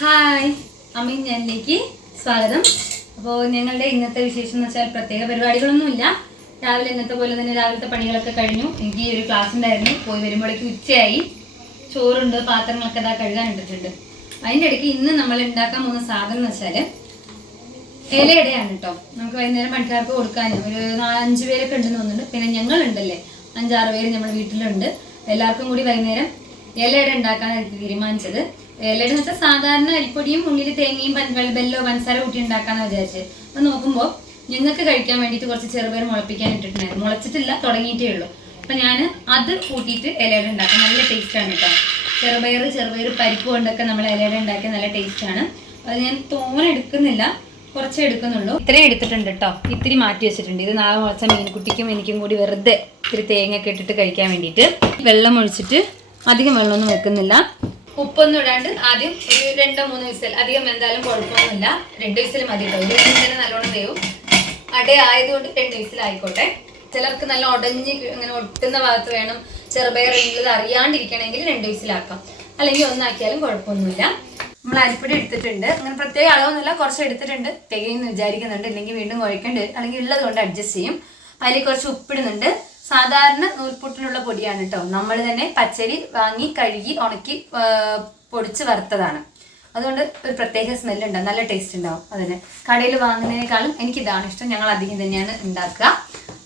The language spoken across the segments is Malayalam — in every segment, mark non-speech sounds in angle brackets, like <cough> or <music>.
ഹായ്. അമ്മയും ഞാനിലേക്ക് സ്വാഗതം. അപ്പോൾ ഞങ്ങളുടെ ഇന്നത്തെ വിശേഷം എന്ന് വെച്ചാൽ പ്രത്യേക പരിപാടികളൊന്നുമില്ല. രാവിലെ ഇന്നത്തെ പോലെ തന്നെ രാവിലത്തെ പണികളൊക്കെ കഴിഞ്ഞു. എനിക്ക് ഒരു ക്ലാസ് ഉണ്ടായിരുന്നു. പോയി വരുമ്പോഴേക്ക് ഉച്ചയായി. ചോറുണ്ട് പാത്രങ്ങളൊക്കെ ഇതാ കഴുകാൻ ഇട്ടിട്ടുണ്ട് അതിന്റെ ഇടയ്ക്ക് ഇന്ന് നമ്മൾ ഉണ്ടാക്കാൻ പോകുന്ന സാധനം എന്ന് വെച്ചാൽ ഇലയിടയാണ് കേട്ടോ നമുക്ക് വൈകുന്നേരം പണിക്കാർക്ക് കൊടുക്കാനും ഒരു നാലഞ്ച് പേരൊക്കെ ഉണ്ടെന്ന് തോന്നുന്നുണ്ട്. പിന്നെ ഞങ്ങളുണ്ടല്ലേ? അഞ്ചാറ് പേര് നമ്മുടെ വീട്ടിലുണ്ട്. എല്ലാവർക്കും കൂടി വൈകുന്നേരം ഇലയുടെ ഉണ്ടാക്കാനാണ് തീരുമാനിച്ചത്. എന്ന് വെച്ചാൽ സാധാരണ അരിപ്പൊടിയും ഉള്ളിൽ തേങ്ങയും ബെല്ലോ പഞ്ചസാര കൂട്ടി ഉണ്ടാക്കാന്ന് വിചാരിച്ചത് അപ്പം നോക്കുമ്പോൾ ഞങ്ങൾക്ക് കഴിക്കാൻ വേണ്ടിയിട്ട് കുറച്ച് ചെറുപയർ മുളപ്പിക്കാൻ ഇട്ടിട്ടുണ്ടായിരുന്നു. മുളച്ചിട്ടില്ല തുടങ്ങിയിട്ടേ ഉള്ളൂ. അപ്പം ഞാൻ അത് കൂട്ടിയിട്ട് ഇലയുടെ ഉണ്ടാക്കും. നല്ല ടേസ്റ്റാണ് കേട്ടോ ചെറുപയർ ചെറുപയർ പരിപ്പ് കൊണ്ടൊക്കെ നമ്മൾ ഇലയുടെ ഉണ്ടാക്കിയ നല്ല ആണ്. അത് ഞാൻ തോനെ എടുക്കുന്നില്ല കുറച്ചേ എടുക്കുന്നുള്ളൂ. ഇത്രയും എടുത്തിട്ടുണ്ട് കേട്ടോ ഇത്തിരി മാറ്റി വെച്ചിട്ടുണ്ട്. ഇത് നാളെ മുളച്ച മീൻകുട്ടിക്കും എനിക്കും കൂടി വെറുതെ ഇത്തിരി തേങ്ങ ഒക്കെ ഇട്ടിട്ട് കഴിക്കാൻ വേണ്ടിയിട്ട് വെള്ളം ഒഴിച്ചിട്ട് അധികം വെള്ളമൊന്നും വെക്കുന്നില്ല. ഉപ്പൊന്നും ഇടാണ്ട് ആദ്യം ഒരു രണ്ടോ മൂന്നോ വിസൽ. അധികം എന്തായാലും കുഴപ്പമൊന്നുമില്ല. രണ്ട് വിസൽ മതി കേട്ടോ. ഒരു വിസൽ നല്ലോണം ആയതുകൊണ്ട് രണ്ട് വിസിലായിക്കോട്ടെ ചിലർക്ക് നല്ല ഉടഞ്ഞ് ഇങ്ങനെ ഒട്ടുന്ന ഭാഗത്ത് വേണം ചെറുപയർ ഉള്ളത് അറിയാണ്ടിരിക്കണമെങ്കിൽ രണ്ട് വിസിലാക്കാം അല്ലെങ്കിൽ ഒന്നാക്കിയാലും കുഴപ്പമൊന്നുമില്ല. നമ്മൾ അരിപ്പൊടി എടുത്തിട്ടുണ്ട്. അങ്ങനെ പ്രത്യേക അളവൊന്നുമില്ല. കുറച്ച് എടുത്തിട്ടുണ്ട്. തികയെന്ന് വിചാരിക്കുന്നുണ്ട്. ഇല്ലെങ്കിൽ വീണ്ടും കുഴക്കേണ്ടി അല്ലെങ്കിൽ ഉള്ളത് കൊണ്ട് അഡ്ജസ്റ്റ് ചെയ്യും. അതിൽ കുറച്ച് ഉപ്പിടുന്നുണ്ട്. സാധാരണ നൂൽപുട്ടിലുള്ള പൊടിയാണ് കേട്ടോ നമ്മൾ തന്നെ പച്ചരി വാങ്ങി കഴുകി ഉണക്കി പൊടിച്ച് വറുത്തതാണ്. അതുകൊണ്ട് ഒരു പ്രത്യേക സ്മെല്ലുണ്ടാവും നല്ല ടേസ്റ്റ് ഉണ്ടാവും അതിന്. കടയിൽ വാങ്ങുന്നതിനേക്കാളും എനിക്ക് ഇതാണ് ഇഷ്ടം. ഞങ്ങൾ അധികം തന്നെയാണ് ഉണ്ടാക്കുക.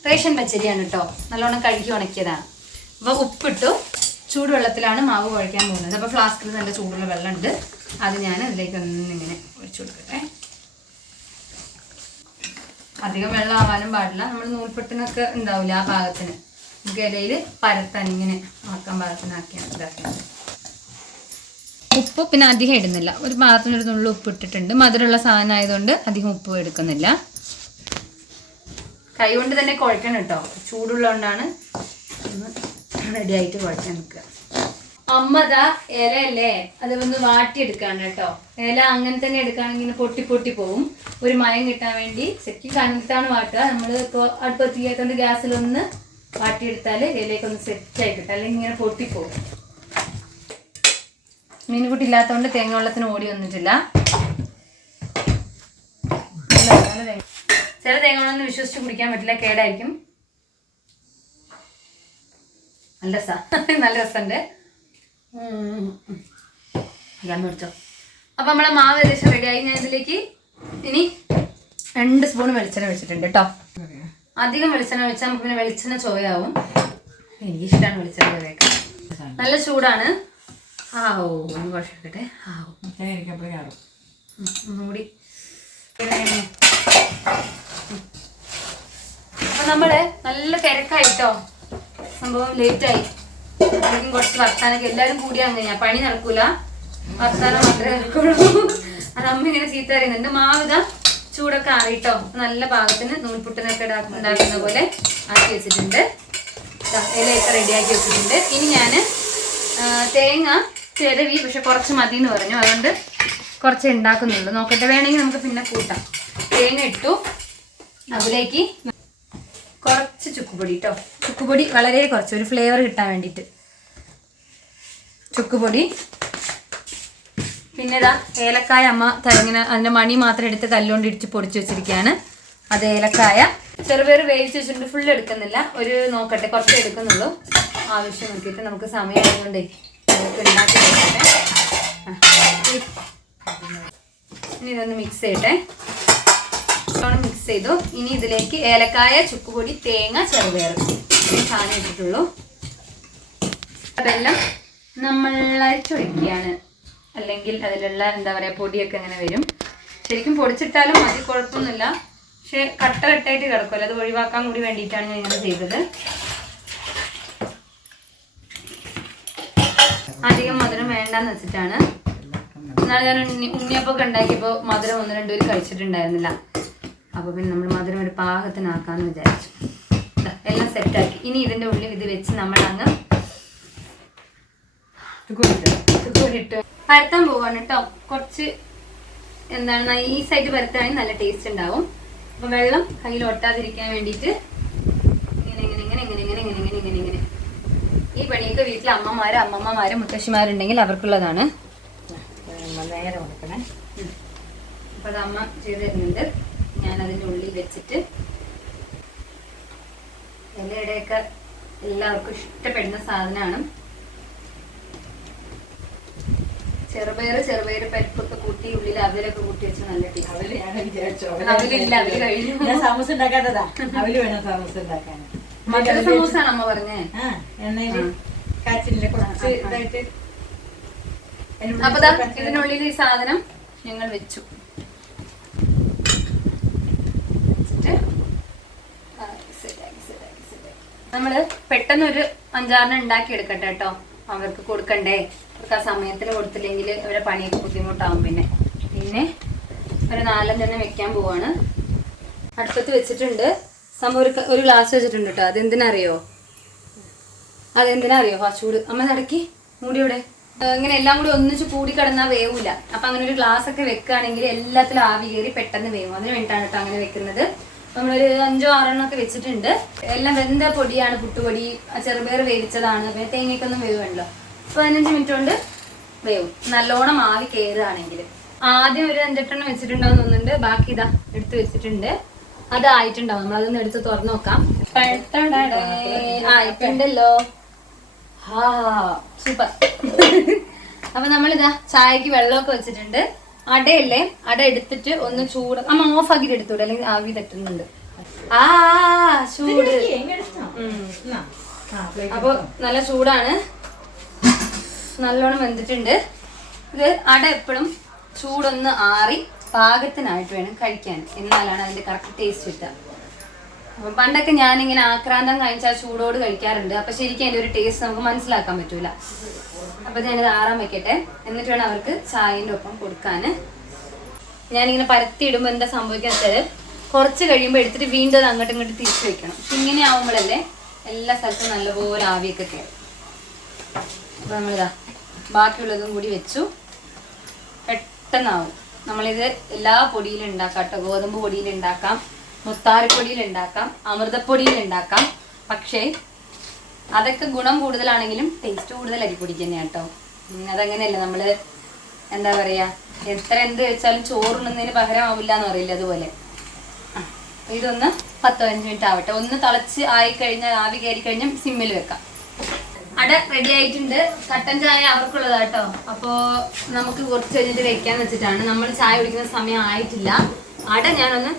റേഷൻ പച്ചരിയാണ് കേട്ടോ നല്ലോണം കഴുകി ഉണക്കിയതാണ്. അപ്പോൾ ഉപ്പിട്ടു. ചൂടുവെള്ളത്തിലാണ് മാവ് കുഴക്കാൻ പോകുന്നത്. അപ്പോൾ ഫ്ലാസ്കിൽ നല്ല ചൂടുള്ള വെള്ളമുണ്ട്. അത് ഞാൻ അതിലേക്ക് ഒന്നിങ്ങനെ ഒഴിച്ചു കൊടുക്കട്ടെ. അധികം വെള്ളം ആവാനും പാടില്ല. നമ്മൾ നൂൽപ്പെട്ടിനൊക്കെ ഉണ്ടാവില്ല ആ ഭാഗത്തിന്. നമുക്ക് ഇടയിൽ പരത്താൻ ഇങ്ങനെ ആക്കാൻ പാകത്തിനാക്കിയാണ് ഇതാക്കിയത്. ഉപ്പ് പിന്നെ അധികം ഇടുന്നില്ല. ഒരു ഭാഗത്തിന് ഒരു നുള്ളു ഉപ്പ് ഇട്ടിട്ടുണ്ട്. മധുരമുള്ള സാധനം ആയതുകൊണ്ട് അധികം ഉപ്പ് എടുക്കുന്നില്ല. കൈ കൊണ്ട് തന്നെ കുഴക്കണം കേട്ടോ. ചൂടുള്ളതുകൊണ്ടാണ് റെഡി ആയിട്ട് കുഴക്കാൻ നിൽക്കുക. അമ്മതാ ഇലയല്ലേ? അത് ഒന്ന് വാട്ടിയെടുക്കാണ് കേട്ടോ. ഇല അങ്ങനെ തന്നെ എടുക്കുകയാണെങ്കിൽ പൊട്ടി പൊട്ടി പോവും. ഒരു മയം കിട്ടാൻ വേണ്ടി ശരിക്കും കനത്താണ് വാട്ടുക. നമ്മൾ ഇപ്പോൾ അടുപ്പത്തിക്കാത്തോണ്ട് ഗ്യാസിലൊന്ന് വാട്ടിയെടുത്താൽ ഇലയൊക്കെ സെറ്റ് ആയി കിട്ടും. അല്ലെങ്കിൽ ഇങ്ങനെ പൊട്ടിപ്പോവും മീൻകുട്ടി ഇല്ലാത്തതുകൊണ്ട് തേങ്ങ വെള്ളത്തിന് ഓടി വന്നിട്ടില്ല. ചില തേങ്ങ വെള്ളം വിശ്വസിച്ച് കുടിക്കാൻ പറ്റില്ല. കേടായിരിക്കും. നല്ല രസ. <laughs> നല്ല രസമുണ്ട്. ഞാൻ മേടിച്ചോ. അപ്പൊ നമ്മളെ മാവ് ഏകദേശം റെഡിയായി ഞാൻ ഇതിലേക്ക് ഇനി രണ്ട് സ്പൂൺ വെളിച്ചെണ്ണ വെച്ചിട്ടുണ്ട് കേട്ടോ അധികം വെളിച്ചെണ്ണ വെച്ചാൽ നമുക്ക് പിന്നെ വെളിച്ചെണ്ണ ചോയാവും. എനിക്കിഷ്ടമാണ് വെളിച്ചെണ്ണ ചോയൊക്കെ നല്ല ചൂടാണ്. ആ ഓ ഒന്ന് കുറച്ചെടുക്കട്ടെ ആ ഓ. ഉം, ഒന്നുകൂടി. അപ്പൊ നമ്മൾ നല്ല തിരക്കായിട്ടോ സംഭവം ലേറ്റായി അപ്പോഴേക്കും കുറച്ച് വർത്താനൊക്കെ എല്ലാവരും കൂടി അങ്ങനെയാ പണി നടക്കൂല. വർത്താനം മാത്രമേ നടക്കുള്ളൂ. അത് അമ്മ ഇങ്ങനെ ചീത്ത അറിയുന്നുണ്ട് മാവിത ചൂടൊക്കെ ആറിയിട്ടോ നല്ല പാകത്തിന് നൂൽപുട്ടിനൊക്കെ ഉണ്ടാക്കുന്ന പോലെ ആക്കി വെച്ചിട്ടുണ്ട്. ഇലയൊക്കെ റെഡിയാക്കി വെച്ചിട്ടുണ്ട്. ഇനി ഞാൻ തേങ്ങ ചിരവി പക്ഷെ കുറച്ച് മതി എന്ന് പറഞ്ഞു. അതുകൊണ്ട് കുറച്ച് ഉണ്ടാക്കുന്നുള്ളൂ. നോക്കട്ടെ. വേണമെങ്കിൽ നമുക്ക് പിന്നെ കൂട്ടാം. തേങ്ങ ഇട്ടു. അതിലേക്ക് കുറച്ച് ചുക്കുപൊടി കേട്ടോ ചുക്കുപൊടി വളരെ കുറച്ച് ഒരു ഫ്ലേവർ കിട്ടാൻ വേണ്ടിയിട്ട്. ചുക്കുപൊടി. പിന്നെ ഇതാ ഏലക്കായ അമ്മ തരങ്ങനെ അതിന്റെ മണി മാത്രം എടുത്ത് കല്ലുകൊണ്ട് ഇടിച്ച് പൊടിച്ച് വെച്ചിരിക്കുകയാണ് അത് ഏലക്കായ. ചെറുപേർ വേവിച്ച് വെച്ചിട്ടുണ്ട് ഫുള്ള് എടുക്കുന്നില്ല. ഒരു നോക്കട്ടെ കുറച്ച് എടുക്കുന്നുള്ളൂ. ആവശ്യം നോക്കിയിട്ട് നമുക്ക് സമയമായതുകൊണ്ടേ നമുക്ക് ഉണ്ടാക്കി ഇനി ഇതൊന്ന് മിക്സ് ചെയ്യട്ടെ. നല്ലോണം മിക്സ് ചെയ്തു. ഇനി ഇതിലേക്ക് ഏലക്കായ ചുക്കുപൊടി തേങ്ങ ചെറുപയർ സാധനം ഇട്ടിട്ടുള്ളൂ. അതെല്ലാം നമ്മൾ അരിച്ചൊഴിക്കുകയാണ് അല്ലെങ്കിൽ അതിലുള്ള എന്താ പറയുക പൊടിയൊക്കെ ഇങ്ങനെ വരും. ശരിക്കും പൊടിച്ചിട്ടാലും മതി കുഴപ്പമൊന്നുമില്ല. പക്ഷെ കട്ട കട്ടായിട്ട് കിടക്കുമല്ലോ. അത് ഒഴിവാക്കാൻ കൂടി വേണ്ടിയിട്ടാണ് ഞാൻ ഇങ്ങനെ ചെയ്തത്. അധികം മധുരം വേണ്ടെന്ന് വെച്ചിട്ടാണ്. എന്നാൽ ഞാൻ ഉണ്ണി ഉണ്ണിയപ്പൊക്കെ ഉണ്ടാക്കിയപ്പോൾ മധുരം ഒന്ന് രണ്ടുപേര് കഴിച്ചിട്ടുണ്ടായിരുന്നില്ല. അപ്പോൾ പിന്നെ നമ്മൾ മധുരം ഒരു പാകത്തിനാക്കാന്ന് വിചാരിച്ചു എല്ലാം സെറ്റാക്കി ഇനി ഇതിന്റെ ഉള്ളിൽ ഇത് വെച്ച് നമ്മൾ അങ്ങ് ഇട്ട് പരത്താൻ പോവാണ് കേട്ടോ കുറച്ച് എന്താണ് നൈസായിട്ട് പരത്താണെങ്കിൽ നല്ല ടേസ്റ്റ് ഉണ്ടാവും അപ്പോൾ വെള്ളം കയ്യിൽ ഒട്ടാതിരിക്കാൻ വേണ്ടിയിട്ട് ഇങ്ങനെ ഇങ്ങനെ ഇങ്ങനെ ഇങ്ങനെ ഇങ്ങനെ ഇങ്ങനെ ഇങ്ങനെ ഇങ്ങനെ ഇങ്ങനെ ഈ പണിയൊക്കെ വീട്ടിലെ അമ്മമാര് അമ്മമ്മമാരും മുത്തശ്ശിമാരുണ്ടെങ്കിൽ അവർക്കുള്ളതാണ് നേരെ കൊടുക്കണേ അപ്പൊ അത് അമ്മ ചെയ്ത് തരുന്നുണ്ട് ഞാൻ അതിന്റെ ഉള്ളിൽ വെച്ചിട്ട് ഇലയുടെയൊക്കെ എല്ലാവർക്കും ഇഷ്ടപ്പെടുന്ന സാധനമാണ്. ചെറുപയർ ചെറുപയർ പരിപ്പൊക്കെ കൂട്ടി ഉള്ളിൽ അവരൊക്കെ കൂട്ടി വെച്ച് നല്ല ടേസ്റ്റ്. സമൂസ ഉണ്ടാക്കാത്തതാ. അവൽ വേണം സമൂസ ഉണ്ടാക്കാൻ. അമ്മ പറഞ്ഞേ? എണ്ണയിൽ കുറച്ച് ഇതായിട്ട് അപ്പൊ ഇതിനുള്ളിൽ ഈ സാധനം ഞങ്ങൾ വെച്ചു വെച്ചിട്ട് ആ, സെറ്റാക്കി, സെറ്റാക്കി, സെറ്റാക്കി. നമ്മൾ പെട്ടെന്ന് ഒരു അഞ്ചാറിന് ഉണ്ടാക്കി എടുക്കട്ടെ കേട്ടോ. അവർക്ക് കൊടുക്കണ്ടേ. അവർക്ക് ആ സമയത്തിന് കൊടുത്തില്ലെങ്കിൽ അവരെ പണിയൊക്കെ ബുദ്ധിമുട്ടാവും പിന്നെ. പിന്നെ ഒരു നാലഞ്ചെണ്ണം വെക്കാൻ പോവാണ്. അടുപ്പത്ത് വെച്ചിട്ടുണ്ട്. സമ ഒരു ഗ്ലാസ് വെച്ചിട്ടുണ്ട് കേട്ടോ. അതെന്തിനറിയോ? അതെന്തിനറിയോ? ആ ചൂട് അമ്മ നടക്കി. മൂടിയുടെ ഇങ്ങനെ എല്ലാം കൂടി ഒന്നിച്ച് കൂടി കിടന്നാൽ വേവൂല. അപ്പൊ അങ്ങനെ ഒരു ഗ്ലാസ് ഒക്കെ വെക്കുകയാണെങ്കിൽ എല്ലാത്തിലും ആവി കയറി പെട്ടെന്ന് വേവും. അതിന് വേണ്ടിയിട്ടാണ് കേട്ടോ അങ്ങനെ വെക്കുന്നത്. നമ്മളൊരു അഞ്ചോ ആറെണ്ണം ഒക്കെ വെച്ചിട്ടുണ്ട്. എല്ലാം വെന്ത പൊടിയാണ് പുട്ടുപൊടി ചെറുപയർ വേവിച്ചതാണ്. പിന്നെ തേങ്ങയ്ക്കൊന്നും വേവുണ്ടല്ലോ. പതിനഞ്ച് മിനിറ്റ് കൊണ്ട് വേവും. നല്ലോണം ആവി കയറുകയാണെങ്കിൽ ആദ്യം ഒരു അഞ്ചെട്ടെണ്ണം വെച്ചിട്ടുണ്ടാവും തോന്നുന്നുണ്ട്. ബാക്കി ഇതാ എടുത്ത് വെച്ചിട്ടുണ്ട്. അതായിട്ടുണ്ടാവും നമ്മളതൊന്ന് എടുത്ത് തുറന്നു നോക്കാം. ആയിട്ടുണ്ടല്ലോ. ഹാ. സൂപ്പർ. <laughs> അപ്പൊ നമ്മളിതാ ചായക്ക് വെള്ളമൊക്കെ വെച്ചിട്ടുണ്ട്. അടയല്ലേ? അട എടുത്തിട്ട് ഒന്ന് ചൂട് അമ്മ ഓഫ് ആക്കിട്ട് എടുത്തൂടെ? അല്ലെങ്കിൽ ആവി തട്ടുന്നുണ്ട്. ആ ചൂട്. അപ്പൊ നല്ല ചൂടാണ്. നല്ലോണം വെന്തിട്ടുണ്ട്. ഇത് അട എപ്പോഴും ചൂടൊന്ന് ആറി പാകത്തിനായിട്ട് വേണം കഴിക്കാൻ. എന്നാലാണ് അതിന്റെ കറക്റ്റ് ടേസ്റ്റ് കിട്ടുക. പണ്ടൊക്കെ ഞാൻ ഇങ്ങനെ ആക്രാന്തം കഴിച്ചാൽ ചൂടോട് കഴിക്കാറുണ്ട്. അപ്പൊ ശരിക്കും അതിന്റെ ഒരു ടേസ്റ്റ് നമുക്ക് മനസ്സിലാക്കാൻ പറ്റൂല. അപ്പൊ ഞാനിത് ആറാൻ വെക്കട്ടെ. എന്നിട്ട് വേണം അവർക്ക് ചായന്റെ ഒപ്പം കൊടുക്കാന്. ഞാനിങ്ങനെ പരത്തി ഇടുമ്പോൾ എന്താ സംഭവിക്കുക കുറച്ച് കഴിയുമ്പോൾ എടുത്തിട്ട് വീണ്ടും അത് അങ്ങോട്ടും ഇങ്ങോട്ട് തിരിച്ചു വെക്കണം. പക്ഷെ ഇങ്ങനെ ആവുമ്പോഴല്ലേ എല്ലാ സ്ഥലത്തും നല്ലപോലെ ആവിയൊക്കെ കയറും അപ്പൊ നമ്മളിതാ ബാക്കിയുള്ളതും കൂടി വെച്ചു. പെട്ടെന്നാവും. നമ്മളിത് എല്ലാ പൊടിയിലും ഉണ്ടാക്കാം കേട്ടോ. ഗോതമ്പ് പൊടിയിൽ ഉണ്ടാക്കാം. മുത്താറിപ്പൊടിയിൽ ഉണ്ടാക്കാം അമൃതപ്പൊടിയിൽ ഉണ്ടാക്കാം പക്ഷേ അതൊക്കെ ഗുണം കൂടുതലാണെങ്കിലും ടേസ്റ്റ് കൂടുതൽ അരിപ്പൊടിക്ക് തന്നെയാണ് കേട്ടോ അതങ്ങനെയല്ല. നമ്മൾ എന്താ പറയാ എത്ര എന്ത് വെച്ചാലും ചോറുണ്ണുന്നതിന് പകരമാവില്ല എന്ന് പറയില്ല അതുപോലെ. ഇതൊന്ന് പത്ത് പതിനഞ്ച് മിനിറ്റ് ആവട്ടെ. ഒന്ന് തിളച്ച് ആയി കഴിഞ്ഞാൽ ആവി കയറി കഴിഞ്ഞാൽ സിമ്മിൽ വെക്കാം. അട റെഡി ആയിട്ടുണ്ട്. കട്ടൻ ചായ അവർക്കുള്ളതാ കേട്ടോ അപ്പോ നമുക്ക് കുറച്ച് കഴിഞ്ഞിട്ട് വെക്കാന്ന് വെച്ചിട്ടാണ്. നമ്മൾ ചായ കുടിക്കുന്ന സമയം ആയിട്ടില്ല. അട ഞാനൊന്ന്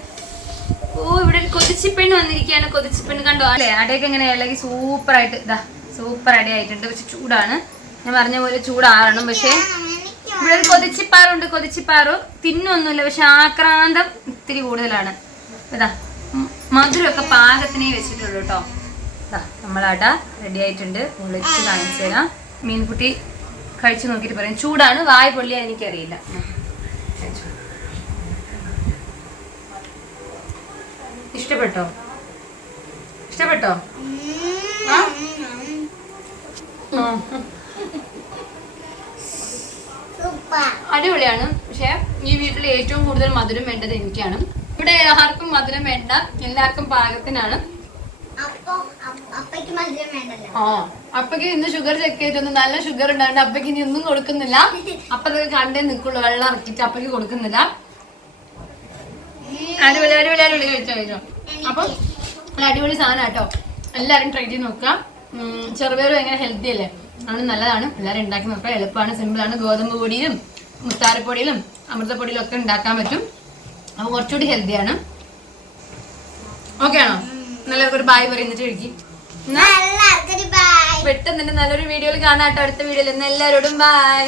ഓ ഇവിടെ ഒരു കൊതിച്ചിപ്പെണ്ണ് വന്നിരിക്കുകയാണ് കൊതിച്ചിപ്പെണ്ണ് കണ്ടോ? അല്ലേ അടയൊക്കെ ഇങ്ങനെ ഇളകി സൂപ്പർ ആയിട്ട് ഇതാ സൂപ്പർ അടി ആയിട്ടുണ്ട് പക്ഷെ ചൂടാണ്. ഞാൻ പറഞ്ഞ പോലെ ചൂടാറണം പക്ഷേ ഇവിടെ ഒരു കൊതിച്ചിപ്പാറുണ്ട് കൊതിച്ചിപ്പാറു. തിന്നൊന്നുമില്ല പക്ഷെ ആക്രാന്തം ഇത്തിരി കൂടുതലാണ്. ഇതാ മധുരമൊക്കെ പാകത്തിനേ വെച്ചിട്ടുള്ളൂ കേട്ടോ. ഇതാ നമ്മളട റെഡി ആയിട്ടുണ്ട് ഒളിച്ച് കാണിച്ചു തരാം. മീൻകുട്ടി കഴിച്ചു നോക്കിയിട്ട് പറയും. ചൂടാണ് വായ പൊള്ളിയാ എനിക്കറിയില്ല ഉം. കഴിച്ചോ. ഇഷ്ടപ്പെട്ടോ? ഇഷ്ടപ്പെട്ടോ. അടിപൊളിയാണ്. പക്ഷെ ഈ വീട്ടിൽ ഏറ്റവും കൂടുതൽ മധുരം വേണ്ടത് എനിക്കാണ്. ഇവിടെ ആർക്കും മധുരം വേണ്ട. എല്ലാവർക്കും പാകത്തിനാണ്. ആ. അപ്പക്ക് ഇന്ന് ഷുഗർ ചെക്ക് ചെയ്തിട്ടൊന്ന് നല്ല ഷുഗർ ഉണ്ടായിട്ട് അപ്പക്ക് ഇനി ഒന്നും കൊടുക്കുന്നില്ല. അപ്പതൊക്കെ കണ്ടേ നിക്കുള്ളൂ. വെള്ളം ഇറക്കിട്ട് അപ്പക്ക് കൊടുക്കുന്നില്ല. അടിപൊളി അടിപൊളി അടിപൊളി. കഴിച്ചോ കഴിച്ചോ. അപ്പൊ നല്ല അടിപൊളി സാധനം കേട്ടോ എല്ലാവരും ട്രൈ ചെയ്ത് നോക്കുക. ചെറുപേരും എങ്ങനെ ഭയങ്കര ഹെൽത്തി അല്ലേ? ആണ് നല്ലതാണ്. എല്ലാവരും ഉണ്ടാക്കി നോക്കുക. എളുപ്പമാണ് സിമ്പിളാണ് ഗോതമ്പ് പൊടിയിലും മുത്താരപ്പൊടിയിലും അമൃതപ്പൊടിയിലും ഒക്കെ ഉണ്ടാക്കാൻ പറ്റും. അപ്പോൾ കുറച്ചുകൂടി ഹെൽത്തിയാണ് ഓക്കെ ആണോ? നല്ലൊരു ബായ് പറയുന്നിട്ട് കഴിക്കും പെട്ടെന്ന് നല്ലൊരു വീഡിയോയിൽ കാണാട്ടോ അടുത്ത വീഡിയോയിൽ എല്ലാവരോടും ബൈ